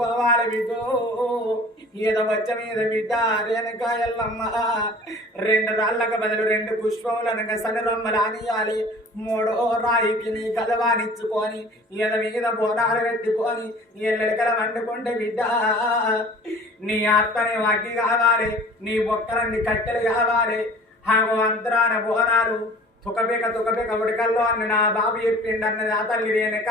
పట్టుకోవాలి బిడ్డ ఏదో వచ్చ మీద బిడ్డ రేణుక రెండు రాళ్ళకు బదులు రెండు పుష్పములను సని రొమ్మలు అనియాలి మూడో రాయికి నీ కలవానిచ్చుకొని ఈద మీద బోనాలు పెట్టుకొని ఎల్లెలకల వండుకుంటే బిడ్డ. నీ అత్తని వాకి కావాలి నీ బొక్కలన్నీ కట్టెలు కావాలి. హాగు అంతరాన బోనాలు. తుకబేక తుకబేక ఉడకల్లో అని నా బాబు చెప్పిండు అన్నది ఆ తల్లి రేణుక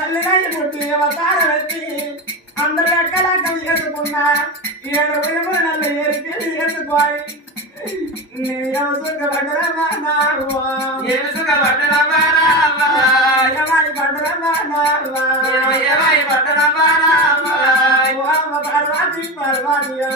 ఆడ తల్లిదండ్రి పుట్టి అవతారం ఎత్తి అందరు ఎక్కడ కవి ఎత్తుకున్నా ఏడు విలువ నల్ల పెళ్ళి ఎత్తుకోయి నేను సుఖపడ్డరమ్మా నావ్వా ఎవరి పడ్డరమ్మా నావ్వా పర్వాతి పర్వాతియా